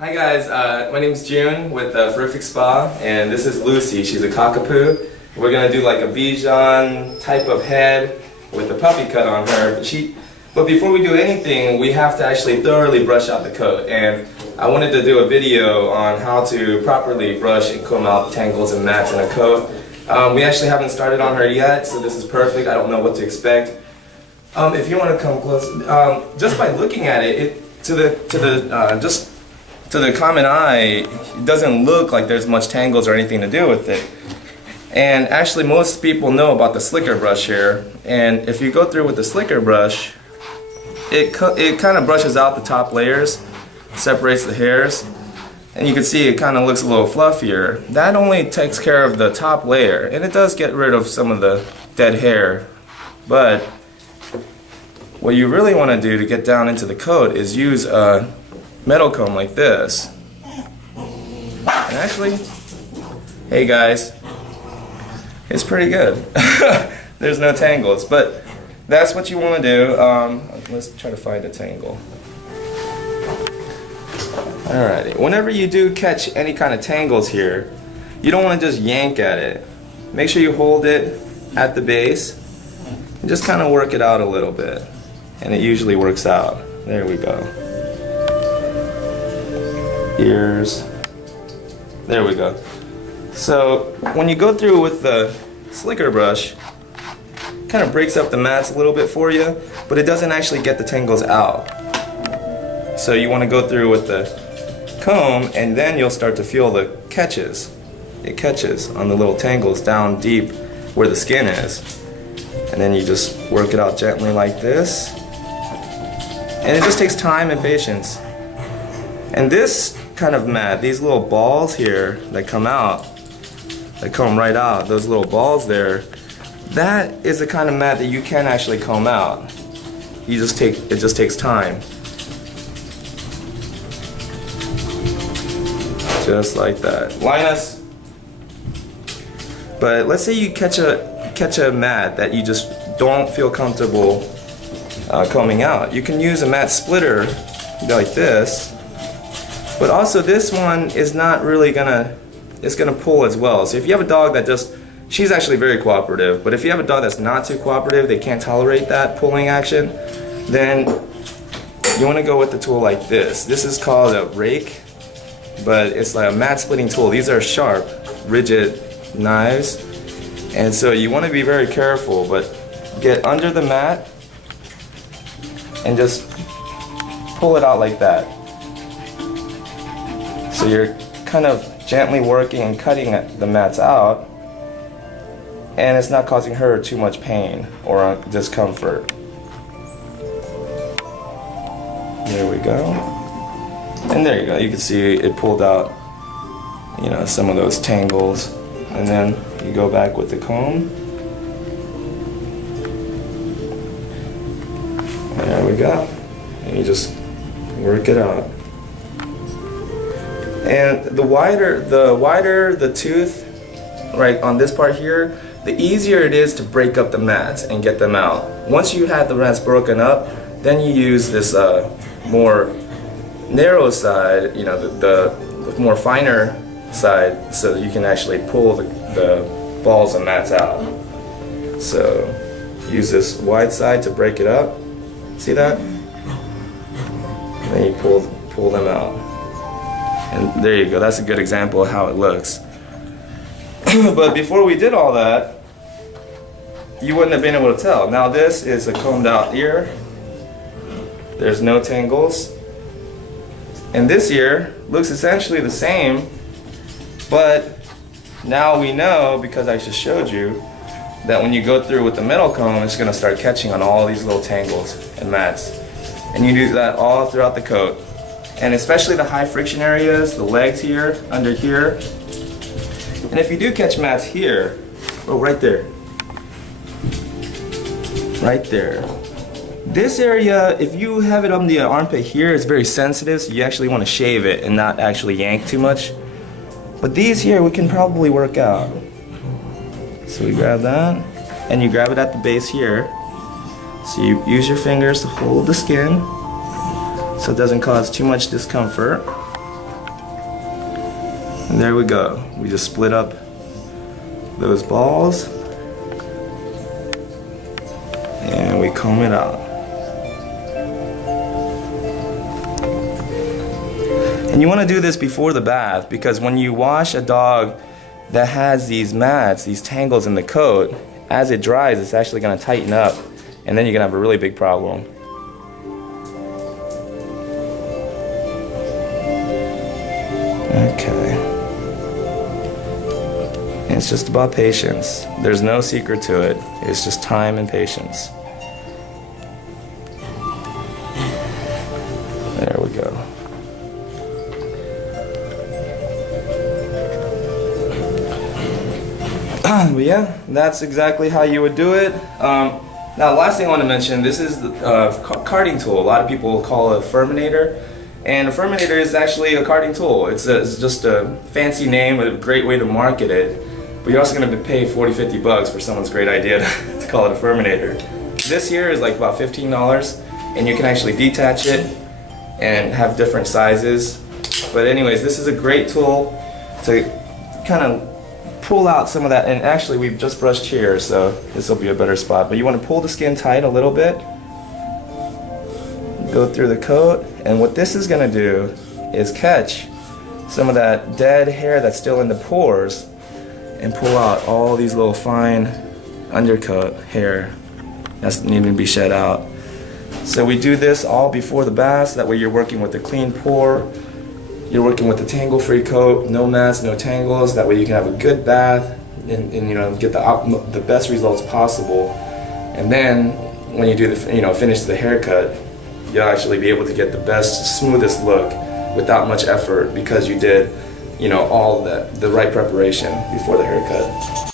Hi guys, my name's June with Terrific Spa, and this is Lucy. She's a cockapoo. We're gonna do like a Bichon type of head with a puppy cut on her. But before we do anything, we have to actually thoroughly brush out the coat. And I wanted to do a video on how to properly brush and comb out tangles and mats in a coat. We actually haven't started on her yet, so this is perfect. I don't know what to expect. If you want to come close, just by looking at it, to the common eye, it doesn't look like there's much tangles or anything to do with it. And actually most people know about the slicker brush here, and if you go through with the slicker brush, it kind of brushes out the top layers, separates the hairs, and you can see it kind of looks a little fluffier. That only takes care of the top layer, and it does get rid of some of the dead hair. But what you really want to do to get down into the coat is use a metal comb like this. And actually, hey guys, it's pretty good. There's no tangles, but that's what you want to do. Let's try to find a tangle. Alrighty, whenever you do catch any kind of tangles here, you don't want to just yank at it. Make sure you hold it at the base and just kind of work it out a little bit. And it usually works out. There we go. Ears. There we go. So when you go through with the slicker brush, kind of breaks up the mats a little bit for you, but it doesn't actually get the tangles out. So you want to go through with the comb, and then you'll start to feel the catches. It catches on the little tangles down deep where the skin is. And then you just work it out gently like this. And it just takes time and patience. And this kind of mat, these little balls here that come out, that come right out, those little balls there, that is the kind of mat that you can actually comb out. It just takes time. Just like that. Linus. But let's say you catch a mat that you just don't feel comfortable combing out. You can use a mat splitter like this. But also this one is not really it's gonna pull as well. So if you have a dog that she's actually very cooperative, but if you have a dog that's not too cooperative, they can't tolerate that pulling action, then you wanna go with the tool like this. This is called a rake, but it's like a mat splitting tool. These are sharp, rigid knives, and so you wanna be very careful, but get under the mat and just pull it out like that. So you're kind of gently working and cutting the mats out, and it's not causing her too much pain or discomfort. There we go. And there you go. You can see it pulled out, some of those tangles. And then you go back with the comb. There we go. And you just work it out. And the wider the tooth, right on this part here, the easier it is to break up the mats and get them out. Once you have the mats broken up, then you use this more narrow side, the more finer side, so that you can actually pull the balls and mats out. So use this wide side to break it up. See that? And then you pull them out. And there you go. That's a good example of how it looks. But before we did all that, you wouldn't have been able to tell. Now this is a combed out ear. There's no tangles. And this ear looks essentially the same, but now we know, because I just showed you, that when you go through with the metal comb, it's going to start catching on all these little tangles and mats. And you do that all throughout the coat. And especially the high friction areas, the legs here, under here. And if you do catch mats here, right there. Right there. This area, if you have it on the armpit here, it's very sensitive, so you actually want to shave it and not actually yank too much. But these here, we can probably work out. So we grab that, and you grab it at the base here. So you use your fingers to hold the skin so it doesn't cause too much discomfort. And there we go. We just split up those balls and we comb it out. And you want to do this before the bath, because when you wash a dog that has these mats, these tangles in the coat, as it dries, it's actually going to tighten up, and then you're going to have a really big problem. Okay. And it's just about patience. There's no secret to it. It's just time and patience. There we go. But yeah, that's exactly how you would do it. Now, last thing I want to mention, this is the carding tool. A lot of people call it a Furminator, and a Furminator is actually a carding tool. It's just a fancy name, a great way to market it. But you're also going to pay $40-50 for someone's great idea to call it a Furminator. This here is like about $15, and you can actually detach it and have different sizes. But anyways, this is a great tool to kind of pull out some of that, and actually we've just brushed here, so this will be a better spot. But you want to pull the skin tight a little bit, go through the coat, and what this is going to do is catch some of that dead hair that's still in the pores and pull out all these little fine undercoat hair that's needing to be shed out. So we do this all before the bath, so that way you're working with a clean pore. You're working with a tangle-free coat, no mats, no tangles. That way you can have a good bath and you know, get the best results possible. And then when you do the finish the haircut, you'll actually be able to get the best, smoothest look without much effort, because you did all the right preparation before the haircut.